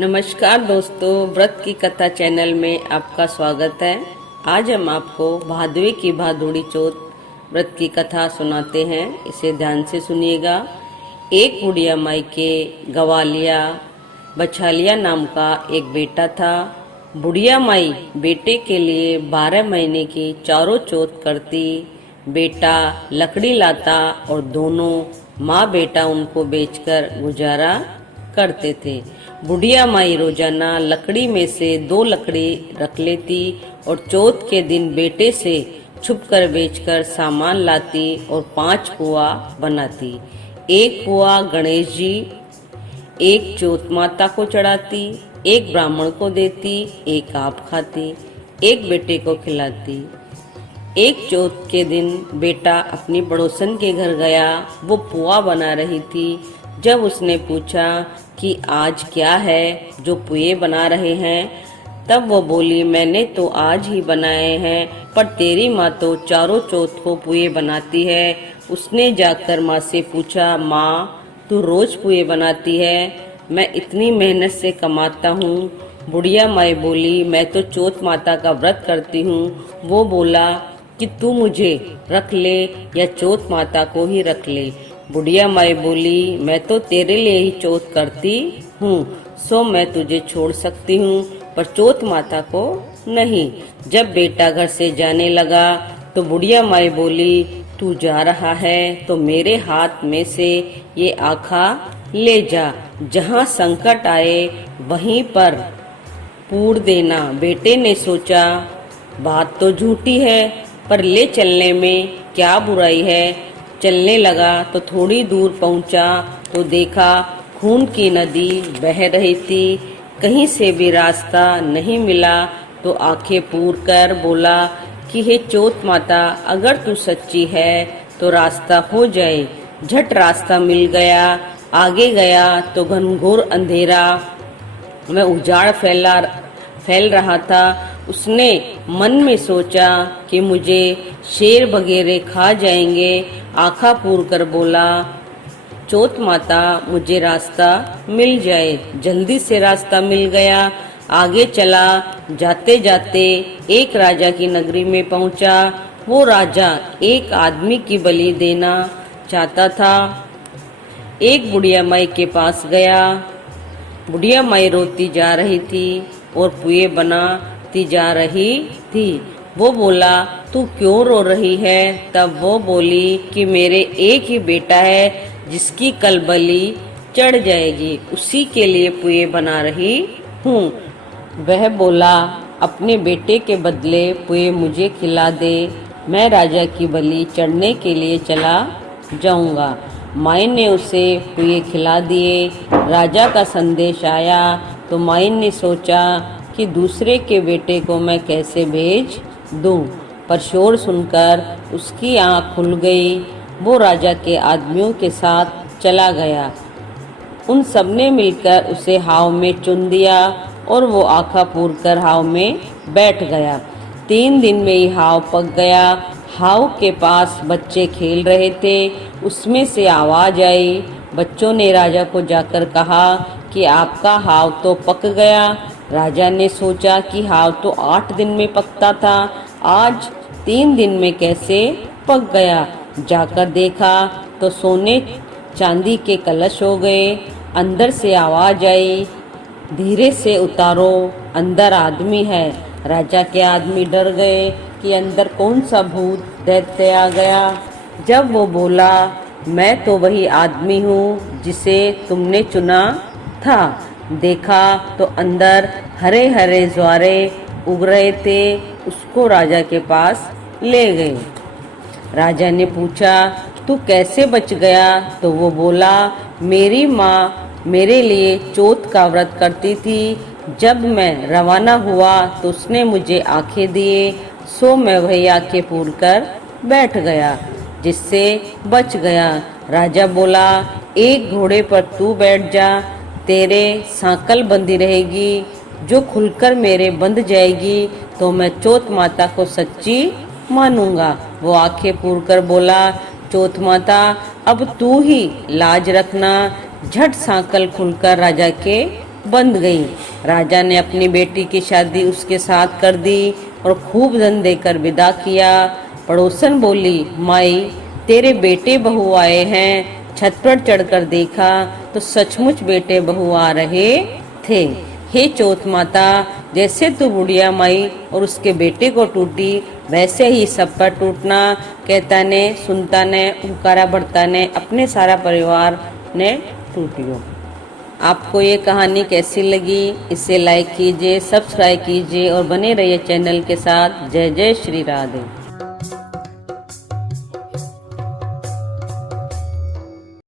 नमस्कार दोस्तों, व्रत की कथा चैनल में आपका स्वागत है। आज हम आपको भादवे की भादुड़ी चौथ व्रत की कथा सुनाते हैं। इसे ध्यान से सुनिएगा। एक बुढ़िया माई के गवालिया बछालिया नाम का एक बेटा था। बुढ़िया माई बेटे के लिए 12 महीने की चारों चौथ करती। बेटा लकड़ी लाता और दोनों माँ बेटा उनको बेचकर गुजारा करते थे। बुढ़िया माई रोजाना लकड़ी में से 2 लकड़ी रख लेती और चौथ के दिन बेटे से छुपकर बेचकर सामान लाती और 5 पुआ बनाती। एक पुआ गणेश जी, एक चौथ माता को चढ़ाती, एक ब्राह्मण को देती, एक आप खाती, एक बेटे को खिलाती। एक चौथ के दिन बेटा अपनी पड़ोसन के घर गया। वो पुआ बना रही थी। जब उसने पूछा कि आज क्या है जो पुए बना रहे हैं, तब वो बोली, मैंने तो आज ही बनाए हैं, पर तेरी माँ तो चारों चौथ को पुए बनाती है। उसने जाकर माँ से पूछा, माँ तू रोज पुए बनाती है? मैं इतनी मेहनत से कमाता हूँ। बुढ़िया माई बोली, मैं तो चौथ माता का व्रत करती हूँ। वो बोला कि तू मुझे रख ले या चौथ माता को ही रख ले। बुढ़िया माई बोली, मैं तो तेरे लिए ही चौथ करती हूँ, सो मैं तुझे छोड़ सकती हूँ, पर चौथ माता को नहीं। जब बेटा घर से जाने लगा तो बुढ़िया माई बोली, तू जा रहा है तो मेरे हाथ में से ये आखा ले जा। जहाँ संकट आए वहीं पर पूर देना। बेटे ने सोचा, बात तो झूठी है, पर ले चलने में क्या बुराई है। चलने लगा तो थोड़ी दूर पहुंचा तो देखा खून की नदी बह रही थी। कहीं से भी रास्ता नहीं मिला तो आंखें पूर कर बोला कि हे चौथ माता, अगर तू सच्ची है तो रास्ता हो जाए। झट रास्ता मिल गया। आगे गया तो घनघोर अंधेरा में उजाड़ फैल रहा था। उसने मन में सोचा कि मुझे शेर वगैरह खा जाएंगे। आँखा पूर कर बोला, चौथ माता मुझे रास्ता मिल जाए। जल्दी से रास्ता मिल गया। आगे चला। जाते जाते एक राजा की नगरी में पहुंचा। वो राजा एक आदमी की बलि देना चाहता था। एक बुढ़िया माई के पास गया। बुढ़िया माई रोती जा रही थी और पुए बनाती जा रही थी। वो बोला, तू क्यों रो रही है? तब वो बोली कि मेरे एक ही बेटा है जिसकी कल बलि चढ़ जाएगी, उसी के लिए पुए बना रही हूँ। वह बोला, अपने बेटे के बदले पुए मुझे खिला दे, मैं राजा की बलि चढ़ने के लिए चला जाऊंगा। माई ने उसे पुए खिला दिए। राजा का संदेश आया तो माई ने सोचा कि दूसरे के बेटे को मैं कैसे भेज दूं, पर शोर सुनकर उसकी आंख खुल गई। वो राजा के आदमियों के साथ चला गया। उन सब ने मिलकर उसे हाव में चुन दिया और वो आँखा पूर कर हाव में बैठ गया। 3 दिन में ही हाव पक गया। हाव के पास बच्चे खेल रहे थे। उसमें से आवाज आई। बच्चों ने राजा को जाकर कहा कि आपका हाव तो पक गया। राजा ने सोचा कि हाव तो 8 दिन में पकता था, आज 3 दिन में कैसे पक गया। जाकर देखा तो सोने चांदी के कलश हो गए। अंदर से आवाज आई, धीरे से उतारो, अंदर आदमी है। राजा के आदमी डर गए कि अंदर कौन सा भूत दैत्य आ गया। जब वो बोला, मैं तो वही आदमी हूँ जिसे तुमने चुना था। देखा तो अंदर हरे हरे ज्वारे उग रहे थे। उसको राजा के पास ले गए। राजा ने पूछा, तू कैसे बच गया? तो वो बोला, मेरी माँ मेरे लिए चौथ का व्रत करती थी। जब मैं रवाना हुआ तो उसने मुझे आंखें दिए, सो मैं वही आंखें पूर कर बैठ गया, जिससे बच गया। राजा बोला, एक घोड़े पर तू बैठ जा, तेरे सांकल बंधी रहेगी, जो खुलकर मेरे बंध जाएगी तो मैं चौथ माता को सच्ची मानूंगा। वो आंखें पूर कर बोला, चौथ माता अब तू ही लाज रखना। झट सांकल खुलकर राजा के बंध गई। राजा ने अपनी बेटी की शादी उसके साथ कर दी और खूब धन देकर विदा किया। पड़ोसन बोली, माई तेरे बेटे बहू आए हैं। छत पर चढ़कर देखा तो सचमुच बेटे बहू आ रहे थे। हे चौथ माता, जैसे तू बुढ़िया माई और उसके बेटे को टूटी, वैसे ही सब पर टूटना। कहता ने, सुनता ने, हुकारा भरता ने, अपने सारा परिवार ने टूटियो। आपको ये कहानी कैसी लगी? इसे लाइक कीजिए, सब्सक्राइब कीजिए और बने रहिए चैनल के साथ। जय जय श्री राधे।